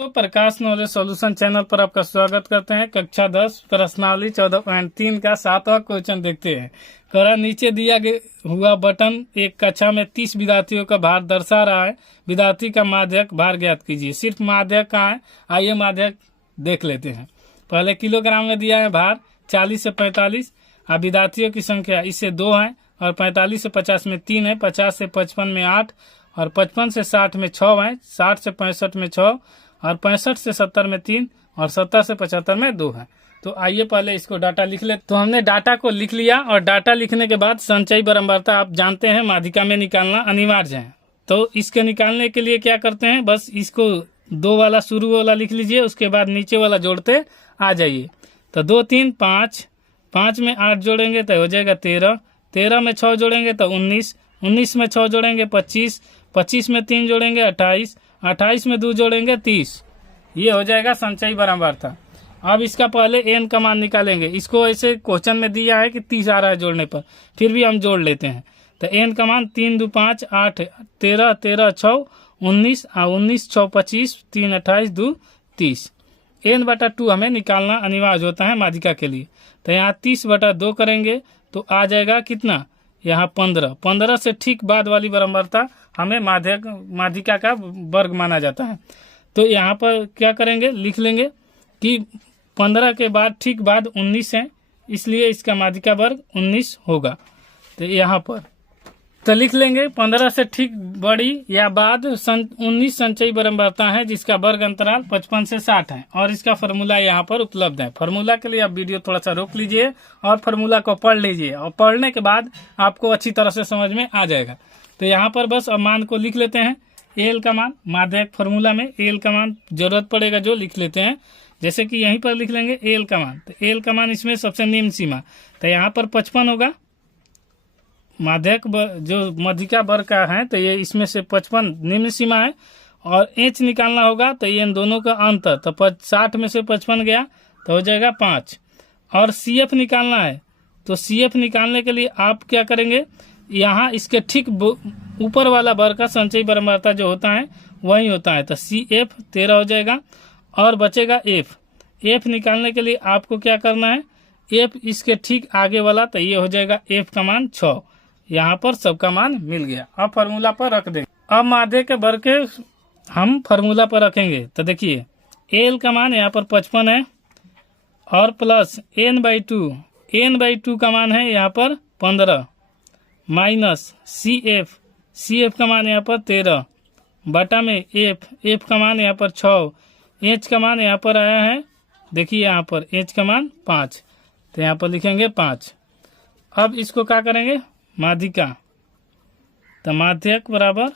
तो प्रकाश knowledge solution channel पर आपका स्वागत करते हैं। कक्षा 10 प्रश्नावली 14.3 का 7वां क्वेश्चन देखते हैं। करा नीचे दिया हुआ बटन एक कक्षा में 30 विद्यार्थियों का भार दर्शा रहा है। विद्यार्थी का माध्यक भार ज्ञात कीजिए। सिर्फ माध्यक कहाँ है, आइए माध्यक देख लेते हैं। पहले किलोग्राम में दिया है भार 40 से 45। अब विद्यार्थियों की संख्या इससे 2 है और 45 से 50 में 3 है, 50 से 55 में 8 और 55 से 60 में 6 है, 60 से 65 में 6 और 65 से 70 में 3 और 70 से 75 में 2 है। तो आइए पहले इसको डाटा लिख ले। तो हमने डाटा को लिख लिया और डाटा लिखने के बाद संचयी बारंबारता आप जानते हैं माध्यिका में निकालना अनिवार्य है। तो इसके निकालने के लिए क्या करते हैं, बस इसको 2 वाला शुरू वाला लिख लीजिए, उसके बाद नीचे वाला जोड़ते आ जाइए। तो 2 3 5, 5 में 8 जोड़ेंगे तो हो जाएगा 13, 13 में 6 जोड़ेंगे तो 19, 19 में 6 जोड़ेंगे 25, 25 में 3 जोड़ेंगे 28, 28 में 2 जोड़ेंगे 30। ये हो जाएगा संचयी बारंबारता। अब इसका पहले एन का मान निकालेंगे। इसको ऐसे क्वेश्चन में दिया है कि 30 आ रहा है जोड़ने पर, फिर भी हम जोड़ लेते हैं। तो एन का मान 3 2 5 8 13 13 6 19 19 6 25 3 28 2 30। n/2 हमें निकालना अनिवार्य होता है माध्यिका के लिए। तो यहाँ 30/2 करेंगे तो आ जाएगा कितना, यहाँ 15। 15 से ठीक बाद वाली बारंबारता हमें माध्यिका का वर्ग माना जाता है। तो यहाँ पर क्या करेंगे, लिख लेंगे कि 15 के बाद ठीक बाद 19 है, इसलिए इसका माध्यिका वर्ग 19 होगा। तो यहाँ पर तो लिख लेंगे 15 से ठीक बड़ी या बाद 19 संचयी बारंबारता है जिसका वर्ग अंतराल 55 से 60 है और इसका फार्मूला यहाँ पर उपलब्ध है। फार्मूला के लिए आप वीडियो थोड़ा सा रोक लीजिए और फार्मूला को पढ़ लीजिए और पढ़ने के बाद आपको अच्छी तरह से समझ में आ जाएगा। तो यहाँ पर बस अब मान को लिख लेते हैं। एल का मान माध्यक फार्मूला में एल का मान जरूरत पड़ेगा जो लिख लेते हैं, जैसे कि यहीं पर लिख लेंगे एल का मान। तो एल का मान इसमें सबसे निम्न सीमा, तो यहाँ पर 55 होगा। माध्यक जो माध्यिका वर्ग का है तो ये इसमें से 55 निम्न सीमा है और एच निकालना होगा। तो ये इन दोनों का अंतर, तो 60 में से 55 गया तो हो जाएगा 5। और CF निकालना है, तो CF निकालने के लिए आप क्या करेंगे, यहाँ इसके ठीक ऊपर वाला वर्ग का संचयी बारंबारता जो होता है वही होता है। तो CF 13 हो जाएगा और बचेगा F। F निकालने के लिए आपको क्या करना है, F इसके ठीक आगे वाला, तो ये हो जाएगा F का मान 6। यहाँ पर सबका मान मिल गया। अब फार्मूला पर रख देंगे। अब माध्यक के वर्ग के हम फार्मूला पर रखेंगे। तो देखिए एल का मान यहाँ पर 55 है और प्लस n/2, n/2 का मान है यहाँ पर 15 माइनस CF का मान यहाँ पर 13 बटा में F का मान यहाँ पर 6, H का मान यहाँ पर आया है, देखिए यहाँ पर H का मान 5, तो यहाँ पर लिखेंगे 5। अब इसको क्या करेंगे, माध्यिका, तो माध्यक बराबर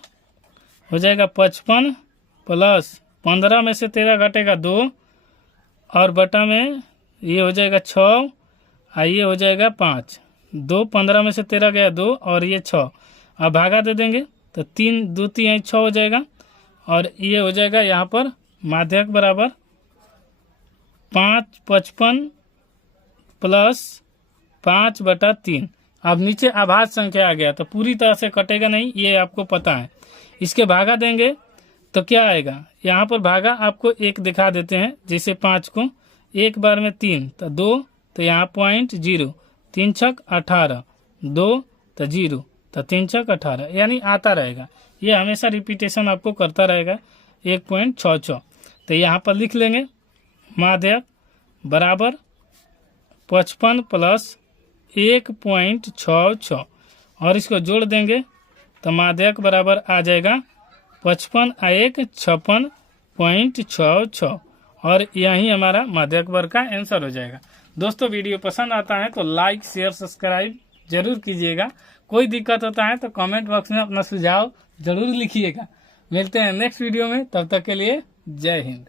हो जाएगा 55 प्लस 15 में से 13 घटेगा 2 और बटा में ये हो जाएगा 6 और ये हो जाएगा 5। 2 15 में से 13 गया 2 और ये 6। अब भागा दे देंगे तो 3 2 3 6 हो जाएगा और ये हो जाएगा यहाँ पर माध्यक बराबर 5 55 प्लस 5/3। अब नीचे आभाज्य संख्या आ गया तो पूरी तरह से कटेगा नहीं, ये आपको पता है। इसके भागा देंगे तो क्या आएगा, यहाँ पर भागा आपको 1 दिखा देते हैं। जैसे 5 को एक बार में 3 तो 2, तो यहाँ 0.0, 3 छक 18, 2 तो 0, तो 3 छक 18, यानी आता रहेगा। ये हमेशा रिपीटेशन आपको करता रहेगा 1.66। तो यहाँ पर लिख लेंगे माध्यक बराबर 55 प्लस 1.66 और इसको जोड़ देंगे तो माध्यक बराबर आ जाएगा 55 और 1 56.66 और यही हमारा माध्यक वर्ग का आंसर हो जाएगा। दोस्तों वीडियो पसंद आता है तो लाइक शेयर सब्सक्राइब जरूर कीजिएगा। कोई दिक्कत होता है तो कमेंट बॉक्स में अपना सुझाव जरूर लिखिएगा। मिलते हैं नेक्स्ट वीडियो में, तब तक के लिए जय हिंद।